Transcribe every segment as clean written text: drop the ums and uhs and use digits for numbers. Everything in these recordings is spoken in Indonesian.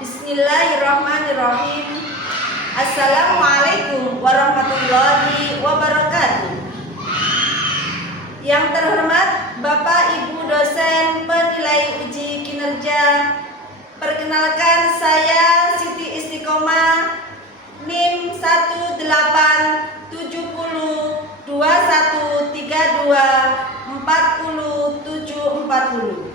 Bismillahirrahmanirrahim. Assalamualaikum warahmatullahi wabarakatuh. Yang terhormat Bapak Ibu dosen penilai uji kinerja, perkenalkan saya Siti Istiqomah, NIM 1821732407040.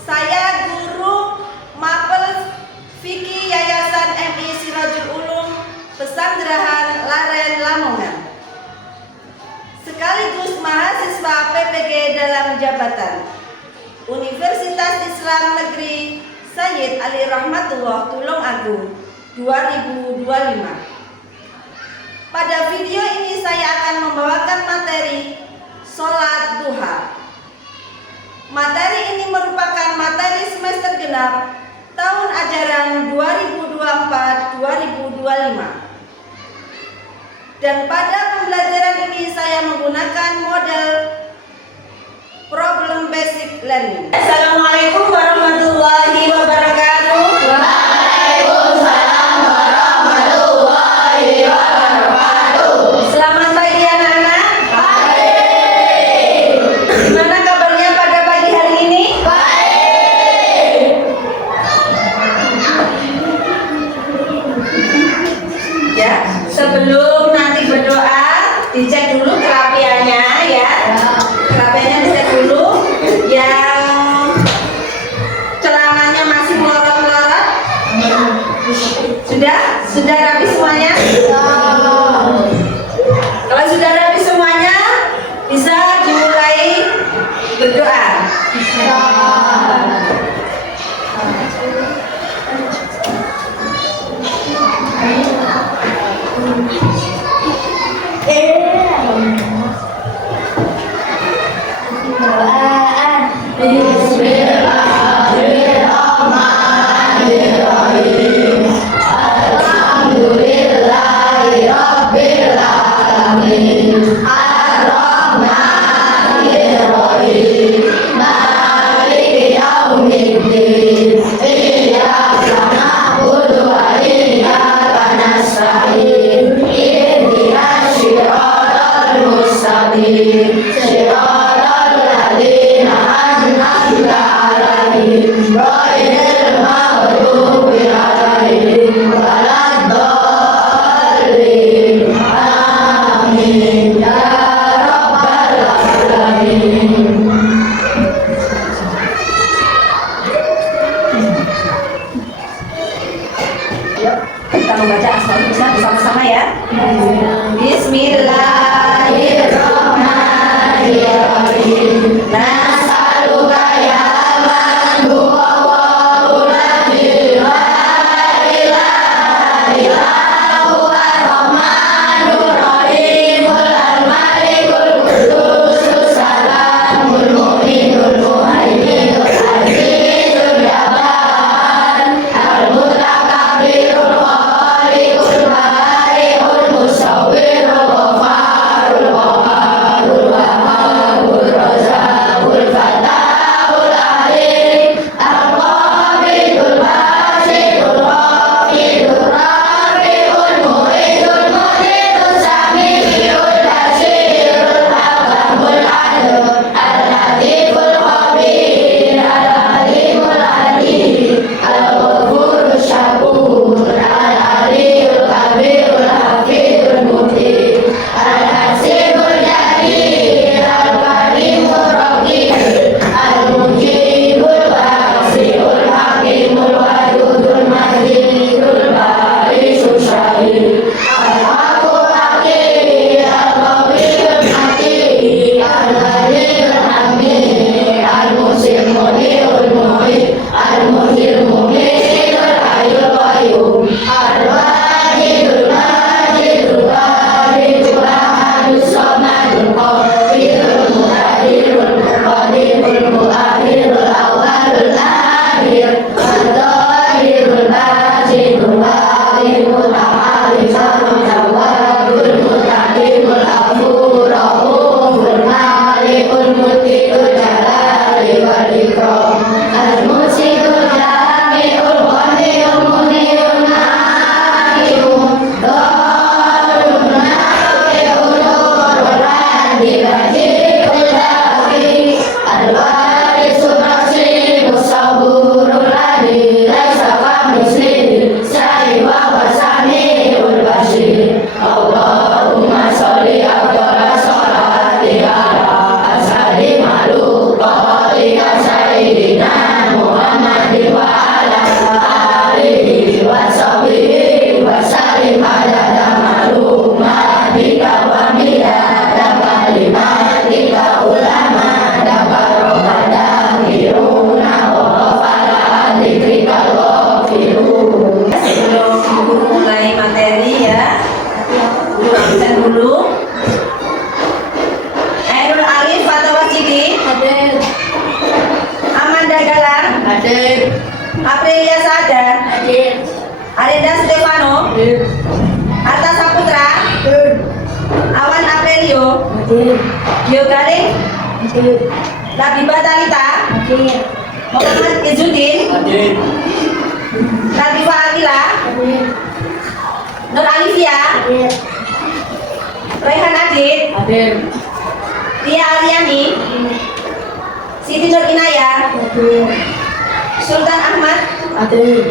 Saya guru Mapel Fikih Yayasan MI Sirajul Ulum Pesanggerahan Laren Lamongan, sekaligus mahasiswa PPG dalam jabatan Universitas Islam Negeri Sayyid Ali Rahmatullah Tulungagung 2025. Pada video ini saya akan membawakan materi sholat duha. Materi ini merupakan materi semester genap tahun ajaran 2024-2025. Dan pada pembelajaran ini saya menggunakan model problem basic learning. Assalamualaikum warahmatullahi wabarakatuh. Waalaikumsalam warahmatullahi wabarakatuh. Selamat pagi anak-anak. Baik. Gimana kabarnya pada pagi hari ini? Baik. Ya, sebelum nanti berdoa dicek dulu kerapiannya ya. Kerapiannya dicek dulu. Yang celananya masih melorot-melorot, sudah rapi semuanya? Kalau sudah rapi semuanya, bisa dimulai berdoa. Bismillahirrahmanirrahim. Alhamdulillahirabbil alamin. Arrahmanirrahim. Maliki yaumiddin. Iyyaka na'budu wa iyyaka nasta'in. Ihdinas siratal mustaqim. Siratal ladzina an'amta Hadir. Aprilia Sada, Hadir. Arenda Stefano, Hadir. Arta Saputra, Hadir. Awan Aprilio, Hadir. Gio Galing, Hadir. Labiba Talita, Hadir. Muhammad Izzuddin, Hadir. Latifah Akila, Hadir. Nur Alifia, Hadir. Raihan Adit, Hadir. Tia Ariani, Siti Nur Inayah, Hadir. Sultan Ahmad, Hadir.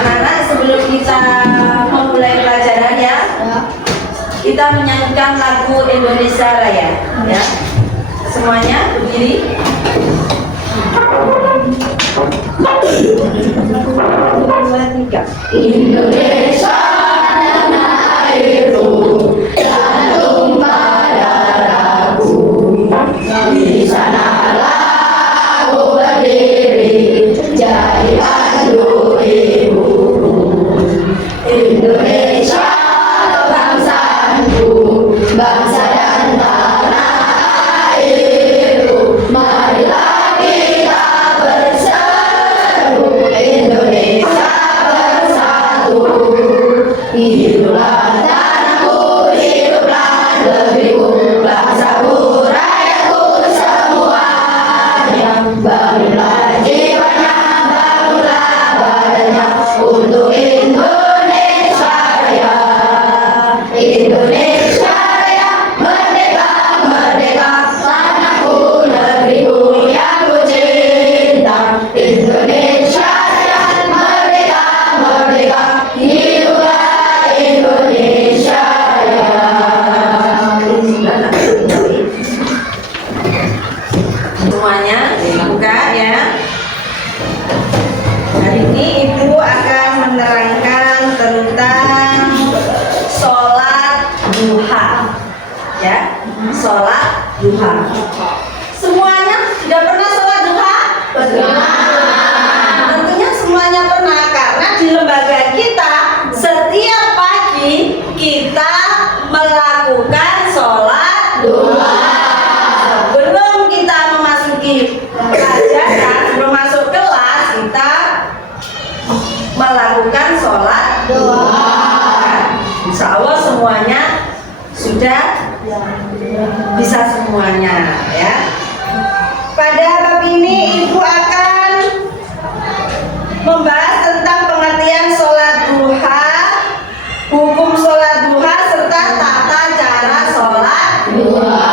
Anak-anak, sebelum kita memulai pelajaran ya, kita menyanyikan lagu Indonesia Raya ya. Semuanya berdiri. Dua, tiga. Indonesia tanah airku, tanah tumpah darahku. Di sanalah aku berdiri, jadi aduh ibuku. Indonesia bangsaku, bangsa dan tanah airku. Marilah kita bersatu, Indonesia bersatu. Hiduplah tanahku, hiduplah negeriku, bangsaku, rakyatku semuanya. Bangunlah jiwanya, bangunlah badannya untuk Indonesia Raya. Indonesia Raya, merdeka, merdeka, tanahku, negeriku yang ku cinta. Indonesia Raya, merdeka, merdeka, hiduplah Indonesia Raya. Semuanya dibuka ya. Hari ini Ibu akan menerangkan tentang sholat duha ya. Sholat duha. Semuanya sudah pernah sholat duha? Tentunya semuanya pernah, karena di lembaga kita setiap pagi kita melakukan sholat duha. Sebelum kita memasuki pelajaran, sebelum masuk kelas, kita melakukan sholat duha. Insya Allah semuanya sudah bisa semuanya ya. Pada bab ini Ibu akan membahas tentang pengertian sholat duha, hukum sholat duha, serta tata cara sholat duha.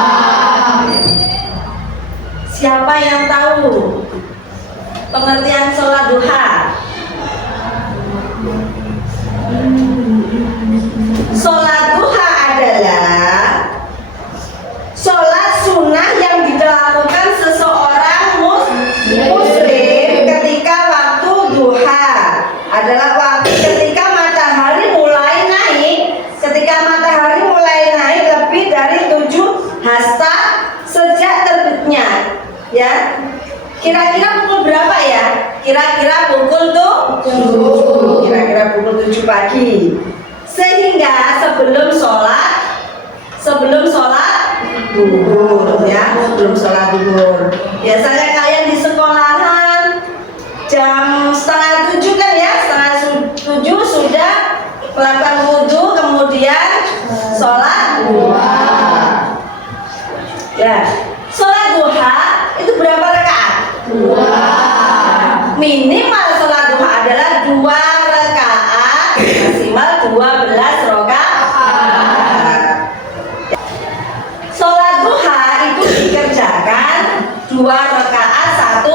Siapa yang tahu pengertian sholat duha? Sholat duha adalah sholat sunnah yang dilakukan seseorang muslim ketika waktu duha. Adalah waktu ketika matahari mulai naik. Ketika matahari mulai naik lebih dari 7 hasta sejak terbitnya ya. Kira-kira pukul berapa ya? Kira-kira pukul 7. Kira-kira pukul 7 pagi. Sehingga sebelum sholat duhur ya, sebelum sholat duhur. Biasanya kalian di sekolahan jam 6:30 kan ya, 6:30 sudah melakukan wudhu, kemudian sholat duha. Ya, sholat duha itu berapa rakaat? 2. Minimal sholat duha adalah 2 rakaat, maksimal 12 rakaat. Sholat duha itu dikerjakan 2 rakaat 1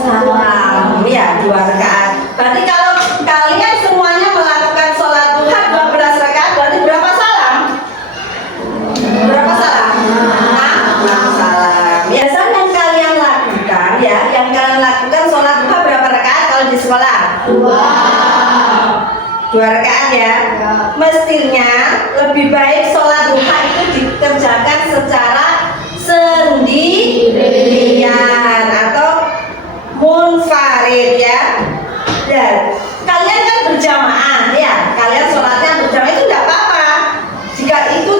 salam ya, 2 rakaat. Berarti kalau kalian semuanya melakukan sholat duha 12 rakaat, berarti berapa salam? Berapa salam? 6 salam. Biasanya yang kalian lakukan ya, yang kalian lakukan sholat duha berapa rakaat kalau di sekolah? 2 rakaat ya. Mestinya lebih baik sholat duha itu dikerjakan secara sendirian atau munfarid ya. Dan kalian kan berjamaah ya, kalian sholatnya berjamaah itu tidak apa-apa. Jika itu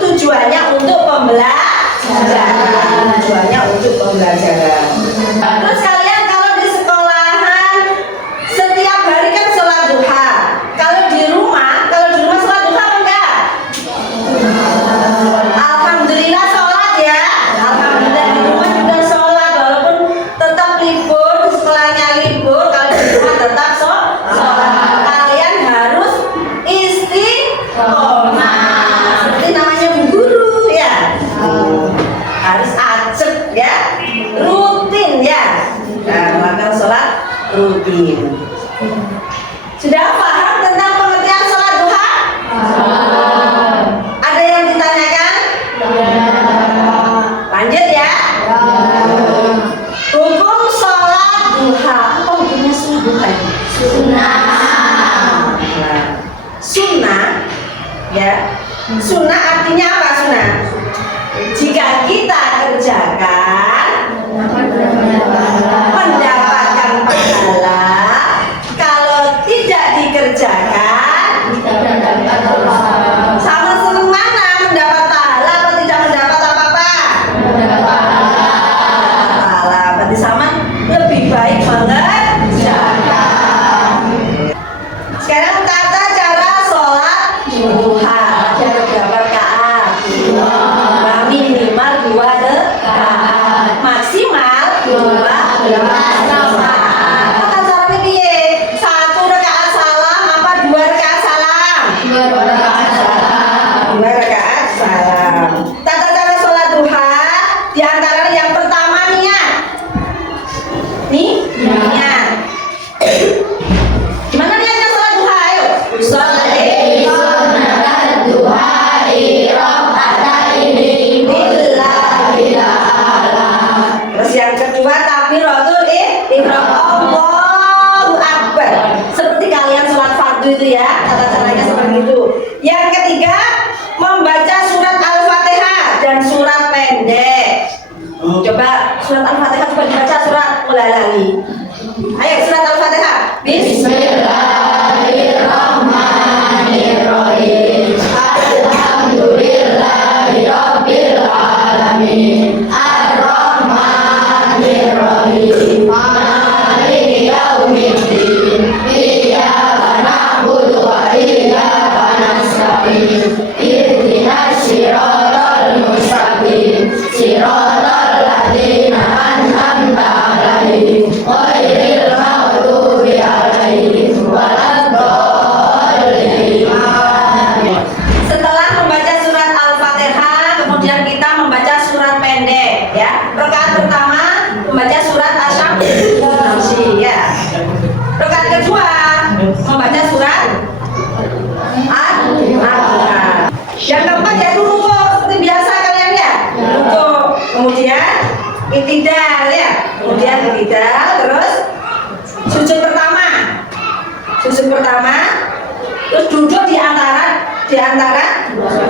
Sunnah artinya apa sunnah? Jika kita kerjakan mendapatkan pahala, kalau tidak dikerjakan sama seneng mana, mendapat pahala atau tidak mendapat apa-apa? Pahala, berarti sama lebih baik mengerjakan. Sekarang tata cara sholat duha. Ada berapa rakaat? Minimal 2 rakaat, maksimal 12 rakaat. Tata caranya piye? 1 rakaat salam apa 2 rakaat salam? 2 rakaat salam. Tata cara sholat duha di antara yang pertama niat. Niat. Gimana niatnya sholat duha? Ayo. Sholli sunnatan duhai rakaataini lillahi ta'ala. Terus yang kedua takbiratul ihram, Allahu Akbar. Seperti kalian sholat fardu itu ya, tata caranya seperti itu. Yang ketiga membaca surat Al-Fatihah dan surat pendek. Coba surat Al-Fatihah coba dibaca surat Mulai. Ayo surat Al-Fatihah. Bismillahirrahmanirrahim. Alhamdulillahi rabbil alamin. Ar-Rahmanirrahim. Maliki yaumiddin. Iyyaka na'budu wa iyyaka nasta'in. Ihdinas siratal mustaqim. Siratal ladzina an'amta 'alaihim ghairil maghdubi 'alaihim waladdallin. Setelah membaca surat Al-Fatihah, kemudian kita membaca surat pendek ya. Rakaat pertama membaca surat Asy-Syamsi ya. Rakaat kedua membaca surat Al-Fatihah. Yang keempat yaitu rukuk seperti biasa kalian ya. Rukuk, kemudian i'tidal ya. Kemudian i'tidal, terus sujud pertama. Sujud pertama, terus duduk di antara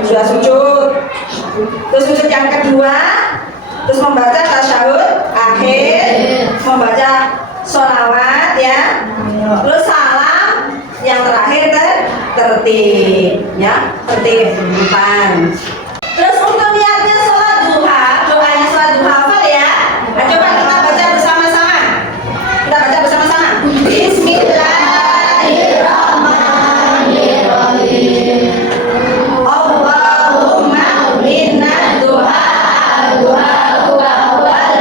dua sujud. Terus sujud yang kedua, terus membaca tasyahud akhir, membaca sholawat ya, terus salam yang terakhir tertib ya, tertib depan. Terus untuk niatnya sholat duha, doanya sholat duha hafal ya. Nah, coba kita baca bersama-sama. Kita baca bersama-sama. Bismillahirrahmanirrahim. Allahumma inna duha duhauka wal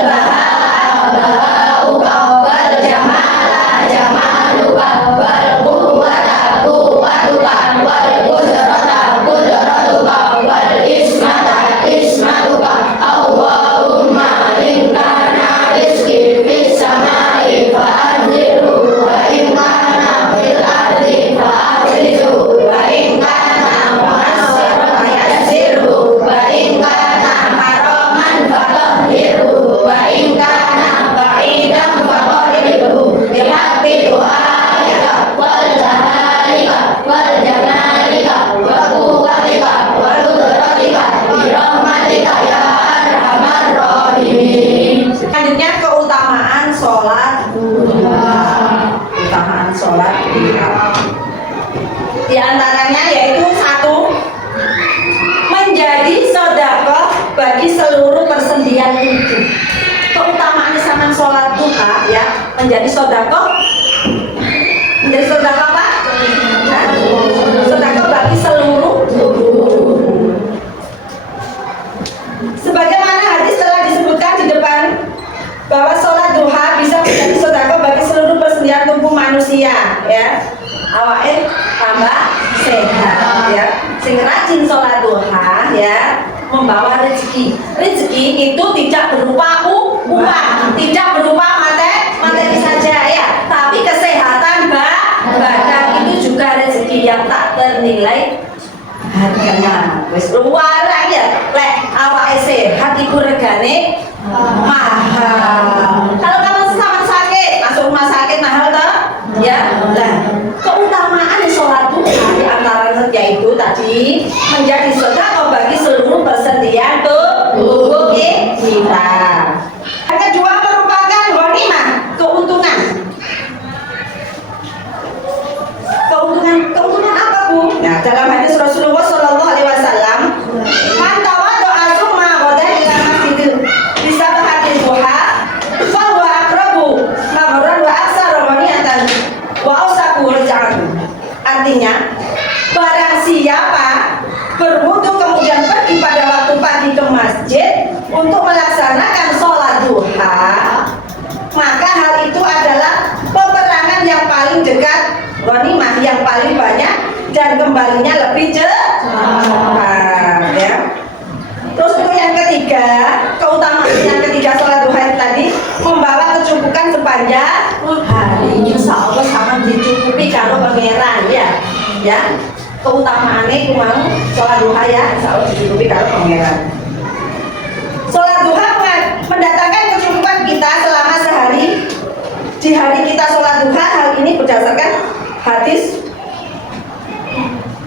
bahauka wal jamala jamaluka wal quwwata quwwatuka wal qudrata qudratuka wal ismata ismatuka. Allahumma in kana rizqi fis samai fa'anzilhu wa in kana fil ardi fa'akhrijhu wa in kana mu'assiran fayassirhu wa in kana haraman fatahhirhu wa in kana ba'idan faqarribhu bihaqqi du'aika wal jalalika wal jamalika wa quwwatika wa qudratika bi rahmatika ya arhamar rahimin. Selanjutnya keutamaan sholat duha. Keutamaan sholat duha. Di antaranya yaitu 1, menjadi sedekah bagi seluruh persendian hidup. Keutamaan zaman sholat duha ya, menjadi sedekah. Menjadi sedekah apa? Hah? Sedekah bagi seluruh. Sebagaimana hadis telah disebutkan di depan bahwa sholat duha bisa menjadi sedekah bagi seluruh persendian tubuh manusia ya. Awake tambah sehat ya. Sing rajin sholat duha ya membawa rezeki. Rezeki itu tidak berupa uang, tidak berupa materi saja ya, tapi kesehatan badan itu juga rezeki yang tak ternilai harganya. Wis luar ya, lek awake sehat iku regane mahal. Kalau kamu sama sakit, masuk rumah sakit mahal toh? Ya. Nah, keutamaan sholat duha di antara yaitu tadi menjadi sedekah kita. Yang kedua merupakan ghanimah, keuntungan. Keuntungan apa, Bu? Nah, dalam hadis Rasulullah Shallallahu Alaihi Wasallam, man tawaddo'a tsumma ghada ila masjidil bisabahati duha, fa huwa aqrabu maghran wa aksara ghaniyatan wa awsaqu raj'an. Artinya, barang siapa berwudu kemudian pergi pada waktu pagi ke masjid untuk melaksanakan sholat duha, maka hal itu adalah peperangan yang paling dekat, ghanimah yang paling banyak, dan kembalinya lebih cepat, ya. Terus untuk yang ketiga, keutamaan yang ketiga sholat duha itu tadi membawa kecukupan sepanjang hari. Insya Allah sama dicukupi kalau pangeran, ya. Keutamaannya kumang sholat duha, ya. Insya Allah dicukupi kalau pangeran. Sholat duha mendatangkan kecukupan kita selama sehari. Di hari kita sholat duha, hal ini berdasarkan hadis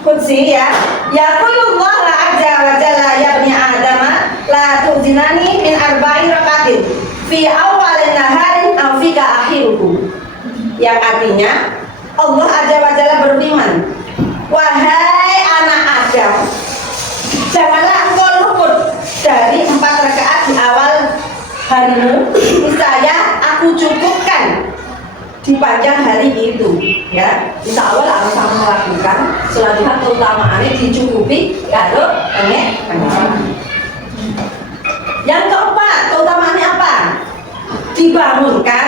qudsi, ya. Yaqulullah azza wa jalla ya bani adama la tuzinani min arba'i rakatin fi awalin naharin aw fi akhiruhu. Yang artinya Allah azza wa jalla berfirman, wahai anak Adam, janganlah engkau luput dari 4 rakaat di awal harimu, niscaya aku cukupkan di panjang hari itu, ya. Insya Allah harus kamu melakukan sholat duha, keutamaannya dicukupi kalau pengen. Yang keempat, keutamaannya apa? Dibangunkan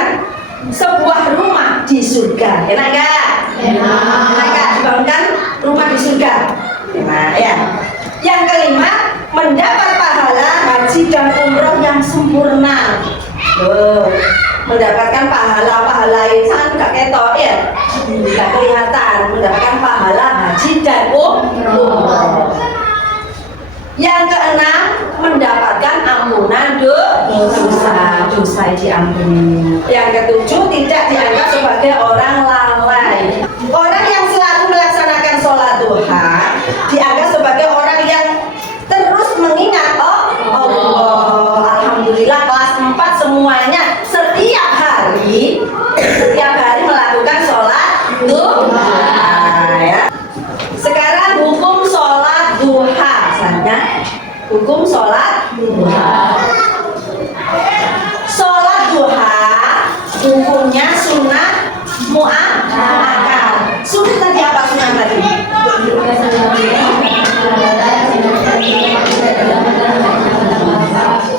sebuah rumah di surga. Enak gak? Enak. Dibangunkan rumah di surga. Enak, ya. Yang kelima, mendapat pahala haji dan umroh yang sempurna. Mendapatkan pahala yang sangat gak ketok, ya, gak kelihatan. Mendapatkan pahala haji dan umroh. Yang keenam, mendapatkan ampunan dosa diampuni. Yang ketujuh, tidak dianggap sebagai orang lalai. Orang yang selalu melaksanakan sholat duha dianggap sebagai orang yang terus mengingat Allah. Alhamdulillah kelas 4 semuanya setiap hari melakukan sholat duha, ya. Sekarang hukum sholat duha, misalnya hukum sholat duha. Sholat duha hukumnya sunnah muakkad. Sunnah tadi apa sunnah tadi?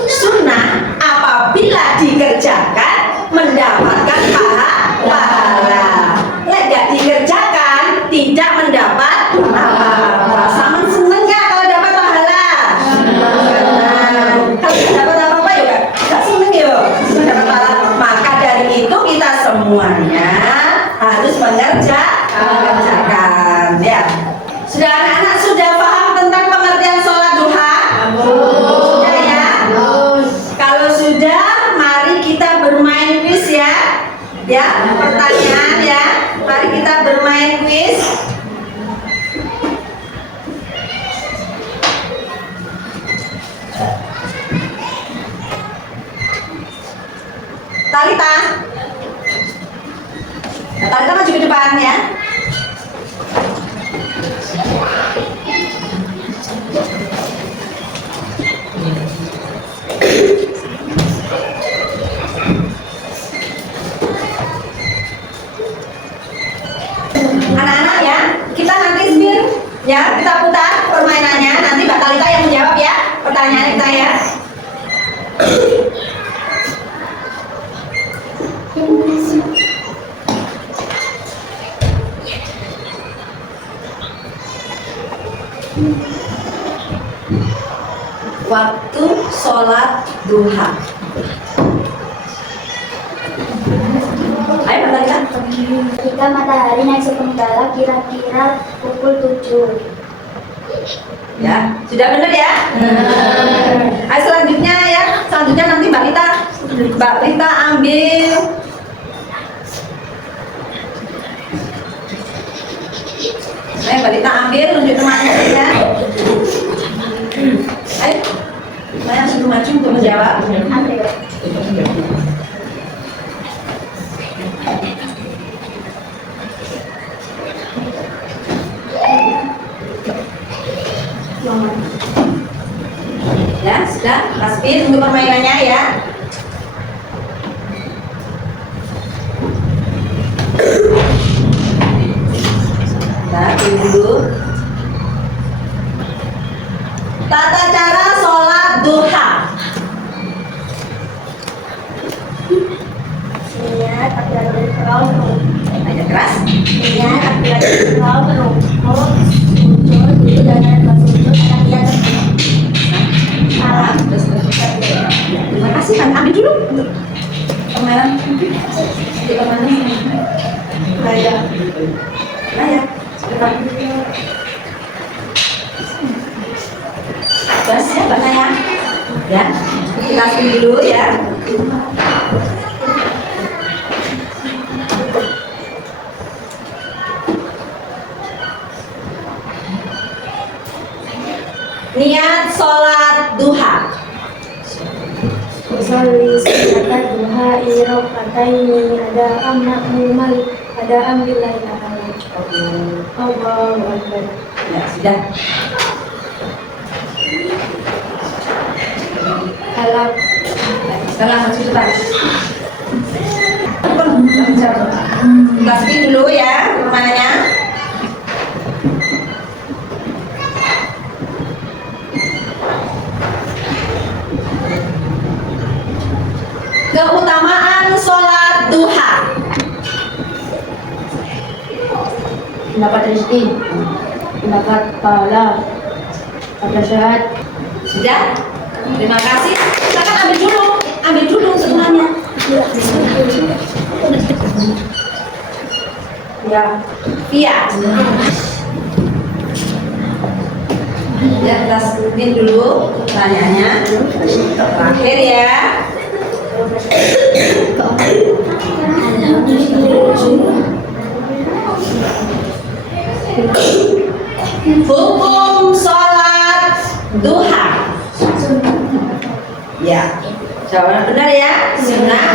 Sunnah apabila dikerjakan mendapatkan pahala. Tidak dikerjakan tidak mendapat apa-apa. Sama seneng gak kalau dapat pahala? Kalau tidak dapat apa-apa ya gak seneng ya. Dapat pahala. Maka dari itu kita semuanya harus mengerjakan, ya. Sudah anak-anak sudah paham tentang pengertian sholat duha? Sudah, ya. Kalau sudah, mari kita bermain quiz, ya. Ya, pertanyaan, ya. Mari kita bermain quiz. Talita, Talita maju ke depan, ya. Anak-anak, ya, kita nanti spin, ya, kita putar permainannya. Nanti Mbak Talita yang menjawab, ya, pertanyaan kita, ya. Waktu sholat duha. Ayo Mbak Talita. Ketika matahari naik sepenggal kira-kira pukul 7. Ya, sudah benar, ya? Ayo selanjutnya, ya. Selanjutnya nanti Mbak Lita ambil Mbak Lita ambil, tunjuk temannya, ya. Ayo, saya suruh maju untuk menjawab. Ya, sudah. Tasbih untuk permainannya ya. Nah, ini dulu. Tata cara sholat duha. Niat takbiratul ihram Agak keras. niat takbiratul ihram berukuk sujud dulu dengan bersujud akan niat Salam. Terus terima kasih kan. Ambil dulu untuk permainan. Untuk permainan. Raya. Raya. Sebentar. Terus ya, Mbak Naya. Ya, kita spin dulu ya. Niat sholat duha. Usolli sholat duha irokataini ada makmumal ada ambilai Allahu Akbar. Ya, sudah. Alam Setelah maju depan. Kita spin dulu ya permainannya. Keutamaan sholat duha. mendapat rezeki, mendapat pahala, pada sehat. Sudah? Terima kasih. Silakan ambil dulu semuanya. Ya, iya. Ya, kita sebutin dulu pertanyaannya. Terakhir ya. Hukum sholat duha. Ya, jawaban benar ya. Sunnah.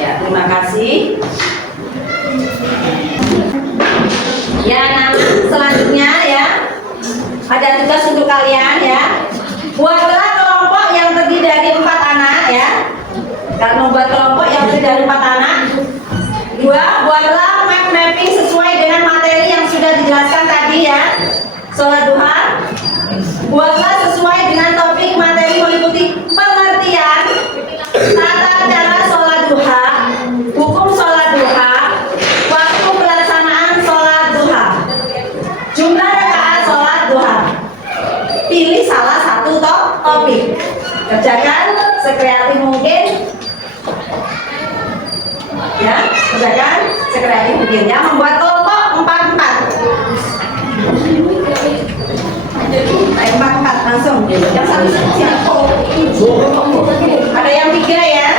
Ya, terima kasih. Ya, nah selanjutnya ya, ada tugas untuk kalian ya. Buatlah kelompok yang terdiri dari 4 anak ya. Kalau membuat kelompok yang terdiri dari 4 anak. 2, buatlah map mapping sesuai dengan materi yang sudah dijelaskan tadi ya. Sholat duha. Buatlah sesuai dengan topik materi meliputi pengertian, tata cara sholat duha, hukum sholat duha, waktu pelaksanaan sholat duha, jumlah rakaat sholat duha. Pilih salah satu topik. Kerjakan sekreatif mungkin. Ya, kerjakan sekreatif mungkin ya. Membuat kelompok 4-4. 4-4 langsung. Yang satu siapa? Ada yang 3 ya.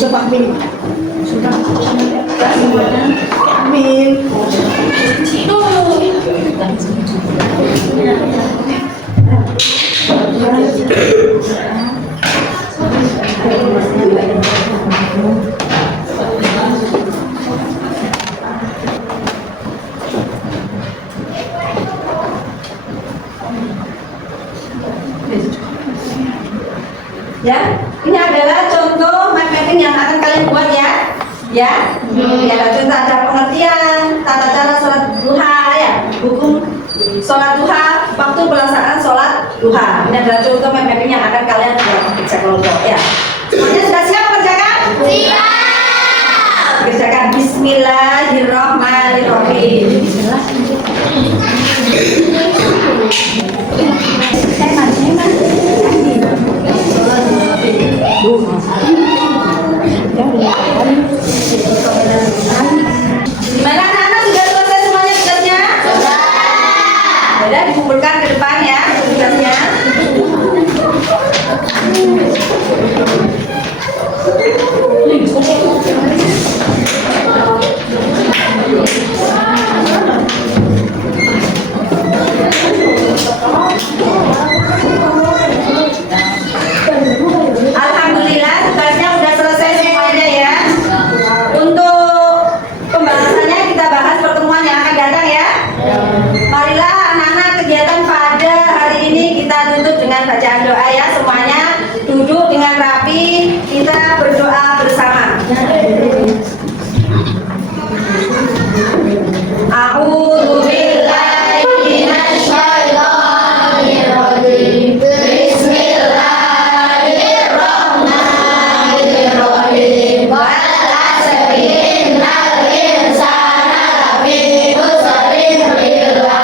Coba Min. Sudah. Min. Ya, ini adalah contoh mind mapping yang akan kalian buat ya. Ya, ya contoh ada pengertian, tata cara sholat duha ya, hukum sholat duha, waktu pelaksanaan sholat duha. Ini adalah contoh mind mapping yang akan kalian buat kerja kelompok ya. Semuanya sudah siap mengerjakan? Siap. Kerjakan Bismillahirrahmanirrahim. Gimana anak-anak, sudah selesai semuanya tugasnya? Sudah. Udah dikumpulkan ke depan ya tugasnya. Alhamdulillah tugasnya sudah selesai semuanya ya. Untuk pembahasannya kita bahas pertemuan yang akan datang ya. Marilah anak-anak kegiatan pada hari ini kita tutup dengan bacaan doa ya. Semuanya duduk dengan rapi, kita berdoa bersama. A'udzu billahi minasy syaithanir rajim. Bismillahirrahmanirrahim. Wal 'asri innal insana lafi khusrin illa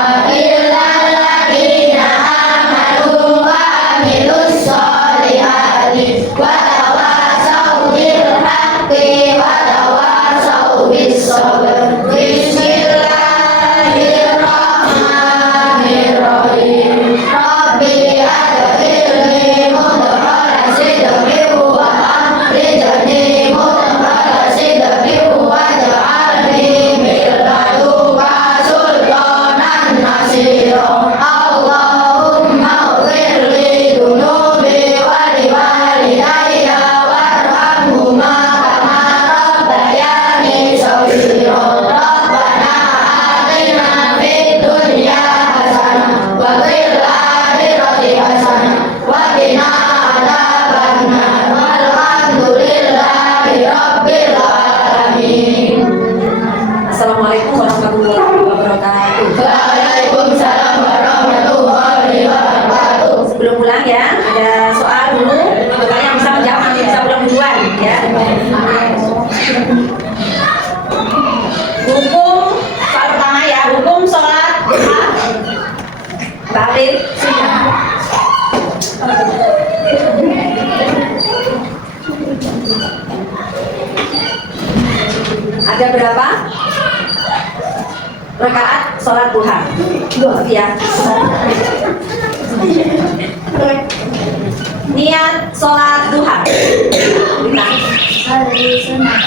alladziina aamanu wa 'amilus sholihati wa tawassaw bil haqqi wa tawassaw bis sabr. Bismillahirrahmanirrahim. Rabbi adkhilni mudkhala sidqin wa akhrijni mudkhala sidqin waj'alni min ladunka sultanan nasira. Allahumma ighfir li dhunubi wa li walidayya warhamhuma kama rabbayani shaghira. Rabbana atina fid dunya hasanah wa fil akhirati hasanah wa qina adzabannar. Walhamdulillahi rabbil alamin. Assalamualaikum warahmatullahi wabarakatuh. Waalaikumsalam warahmatullahi wabarakatuh. Sebelum pulang ya, ada soal dulu. Untuk kalian yang bisa menjawab nanti bisa pulang duluan ya. Hukum soal pertama ya, hukum sholat duha. Balik sini. Ada berapa rakaat sholat duha? Dua ya. Niat sholat duha. Hari sunat